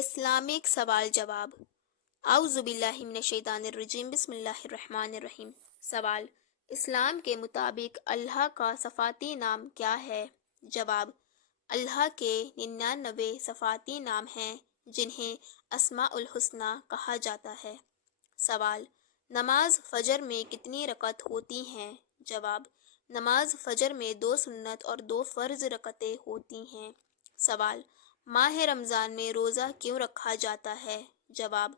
Islamic سوال جواب۔ اعوذ باللہ من الشیطان الرجیم، بسم اللہ الرحمن الرحیم۔ سوال: اسلام کے مطابق اللہ کا صفاتی نام کیا ہے؟ جواب: اللہ کے 99 صفاتی نام ہیں جنہیں اسماء الحسنی کہا جاتا ہے۔ سوال: نماز فجر میں کتنی رکعت ہوتی ہیں؟ جواب: نماز فجر میں 2 سنت اور 2 فرض رکعتیں ہوتی ہیں۔ سوال: ماہ رمضان میں روزہ کیوں رکھا جاتا ہے؟ جواب: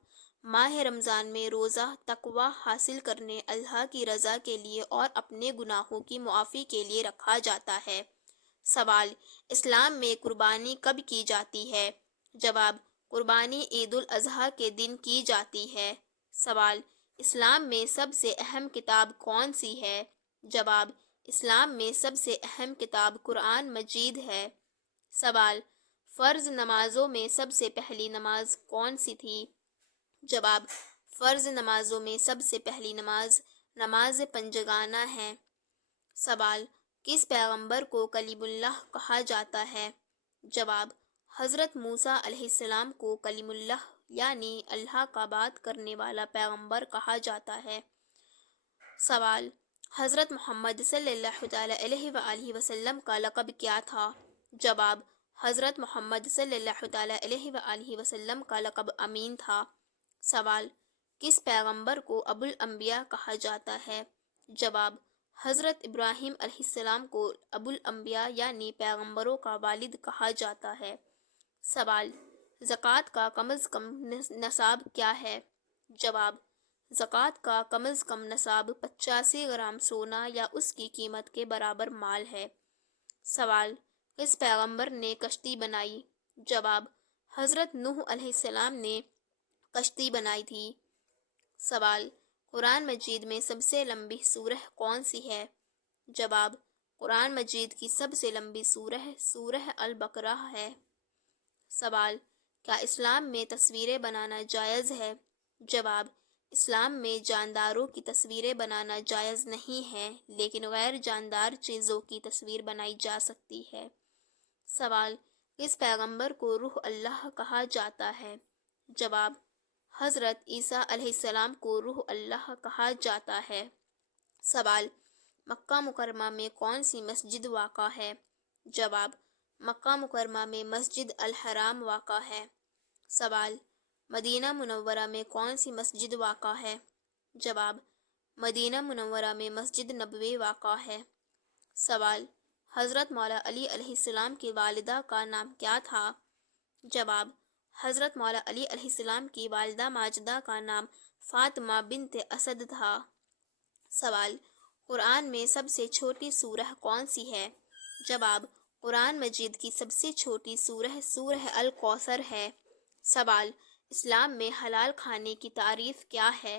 ماہ رمضان میں روزہ تقویٰ حاصل کرنے، اللہ کی رضا کے لیے اور اپنے گناہوں کی معافی کے لیے رکھا جاتا ہے۔ سوال: اسلام میں قربانی کب کی جاتی ہے؟ جواب: قربانی عید الاضحیٰ کے دن کی جاتی ہے۔ سوال: اسلام میں سب سے اہم کتاب کون سی ہے؟ جواب: اسلام میں سب سے اہم کتاب قرآن مجید ہے۔ سوال: فرض نمازوں میں سب سے پہلی نماز کون سی تھی؟ جواب: فرض نمازوں میں سب سے پہلی نماز نماز پنجگانہ ہے۔ سوال: کس پیغمبر کو کلیم اللہ کہا جاتا ہے؟ جواب: حضرت موسیٰ علیہ السلام کو کلیم اللہ یعنی اللہ کا بات کرنے والا پیغمبر کہا جاتا ہے۔ سوال: حضرت محمد صلی اللہ تعالیٰ علیہ وآلہ وسلم کا لقب کیا تھا؟ جواب: حضرت محمد صلی اللہ تعالیٰ علیہ وآلہ وسلم کا لقب امین تھا۔ سوال: کس پیغمبر کو ابو الانبیاء کہا جاتا ہے؟ جواب: حضرت ابراہیم علیہ السلام کو ابو الانبیاء یعنی پیغمبروں کا والد کہا جاتا ہے۔ سوال: زکوٰۃ کا کم از کم نصاب کیا ہے؟ جواب: زکوٰۃ کا کم از کم نصاب 85 گرام سونا یا اس کی قیمت کے برابر مال ہے۔ سوال: کس پیغمبر نے کشتی بنائی؟ جواب: حضرت نوح علیہ السلام نے کشتی بنائی تھی۔ سوال: قرآن مجید میں سب سے لمبی سورہ کون سی ہے؟ جواب: قرآن مجید کی سب سے لمبی سورہ سورہ البقرہ ہے۔ سوال: کیا اسلام میں تصویریں بنانا جائز ہے؟ جواب: اسلام میں جانداروں کی تصویریں بنانا جائز نہیں ہے، لیکن غیر جاندار چیزوں کی تصویر بنائی جا سکتی ہے۔ سوال: کس پیغمبر کو روح اللہ کہا جاتا ہے؟ جواب: حضرت عیسیٰ علیہ السلام کو روح اللہ کہا جاتا ہے۔ سوال: مکہ مکرمہ میں کون سی مسجد واقع ہے؟ جواب: مکہ مکرمہ میں مسجد الحرام واقع ہے۔ سوال: مدینہ منورہ میں کون سی مسجد واقع ہے؟ جواب: مدینہ منورہ میں مسجد نبوی واقع ہے۔ سوال: حضرت مولا علی علیہ السلام کی والدہ کا نام کیا تھا؟ جواب: حضرت مولا علی علیہ السلام کی والدہ ماجدہ کا نام فاطمہ بنت اسد تھا۔ سوال: قرآن میں سب سے چھوٹی سورہ کون سی ہے؟ جواب: قرآن مجید کی سب سے چھوٹی سورہ سورہ الکوثر ہے۔ سوال: اسلام میں حلال کھانے کی تعریف کیا ہے؟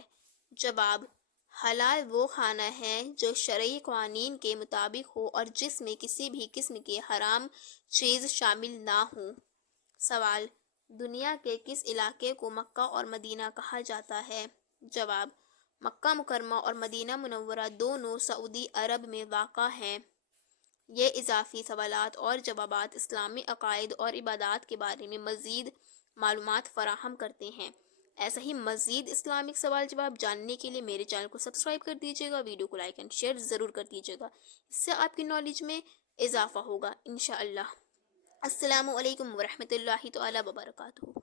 جواب: حلال وہ کھانا ہے جو شرعی قوانین کے مطابق ہو اور جس میں کسی بھی قسم کی حرام چیز شامل نہ ہو۔ سوال: دنیا کے کس علاقے کو مکہ اور مدینہ کہا جاتا ہے؟ جواب: مکہ مکرمہ اور مدینہ منورہ دونوں سعودی عرب میں واقع ہیں۔ یہ اضافی سوالات اور جوابات اسلامی عقائد اور عبادات کے بارے میں مزید معلومات فراہم کرتے ہیں۔ ایسا ہی مزید اسلامک سوال جواب جاننے کے لیے میرے چینل کو سبسکرائب کر دیجیے گا، ویڈیو کو لائک اینڈ شیئر ضرور کر دیجیے گا، اس سے آپ کی نالج میں اضافہ ہوگا انشاءاللہ۔ السلام علیکم ورحمۃ اللہ تعالیٰ وبرکاتہ۔